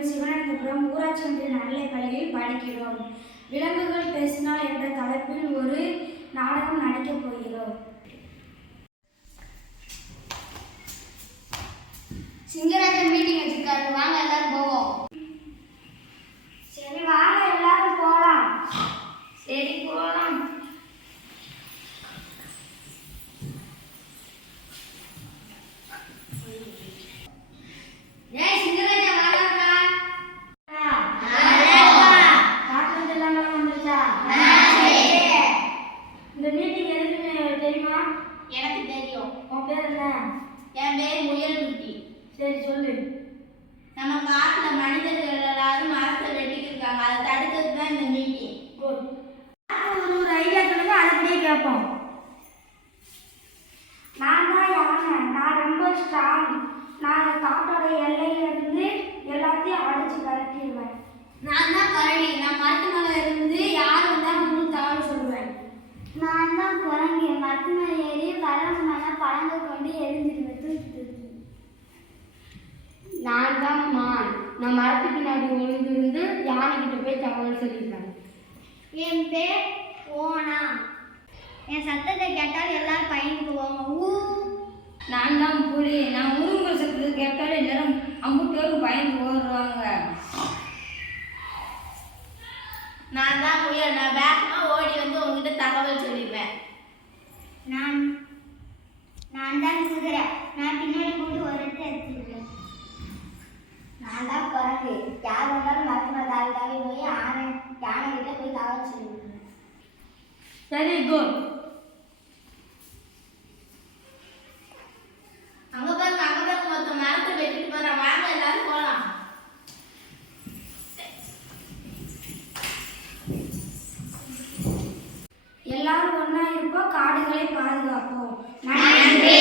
பள்ளிக்கூடம் சிவனந்தபுரம் ஊராட்சி ஒன்றிய நடுநிலைப் பள்ளியில் படிக்கிறோம். விலங்குகள் பேசினால் என்ற தலைப்பில் ஒரு நாடகம் நடிக்கப் போகிறோம். சிங்கராஜன் மீட்டிங் வச்சிருக்காரு, வாங்க எல்லாரும் போவோம். சரி வாங்க எல்லாரும் போலாம். சரி போலாம். ஏய் சிங்கராஜா வாடா. காட்டுல எல்லாம் வந்துருச்சா? இந்த மீட்டிங் எதுக்குன்னு தெரியுமா? எனக்கு தெரியும். உன் பேர் என்ன? என் பேர் முயல் குட்டி. சரி சொல்லு. நம்ம காட்டுல மனிதர்கள் எல்லாரும் மரத்தை வெட்டிட்டு இருக்காங்க, அதை தடுக்கிறது தான் இந்த மீட்டிங். ஒரு ஐடியா சொல்லுங்க, அதுபடியே கேட்போம். நான் தான் யானை, நான் ரொம்ப ஸ்ட்ராங். நான் காட்டோட எல்லையில இருந்து எல்லாத்தையும் அடிச்சு கலட்டிடுவேன். நான் தான் கரடி, நான் மரத்து மேல இருந்து யார் வந்தா முழு தகவல் சொல்லுவேன். நான் தான் குரங்கு, மரத்து மேலே ஏறி பழம் மேலே பழங்கள் கொண்டு எரிஞ்சிருவேன் தூக்கி. நான் தான் மான், நான் மரத்து பின்னாடி ஒளிந்திருந்து யானை கிட்ட போய் தகவல் சொல்லிடுவேன். என் பேர் ஓனா, என் சத்தத்தை கேட்டால் எல்லாரும் பயந்து போவாங்க. நான் தான் புலி, நான் உருவங்கள் சத்தத்தை கேட்டாலும் எல்லாரும் அம்புட்டோரும் பயந்து ஓடுவாங்க. நான் தான் முயல், நான் வேகமா ஓடி வந்து உங்ககிட்ட தகவல் சொல்லிடுவேன். நான் தான் குதிரை, நான் பின்னாடி போட்டு உரத்தை எடுத்துருவேன். நான் தான் குரங்கு, யார் வந்தாலும் மரத்து மேலே தாவி தாவி போய் யானை கிட்ட போய் தகவல் சொல்லிடுவேன். சரி குட். அங்க பாருங்க மொத்த மரத்தை வெட்டிட்டு போறேன், வாங்க எல்லாரும் போலாம். எல்லாரும் ஒண்ணா இருப்போம், காடுகளை பாதுகாப்போம். நன்றி.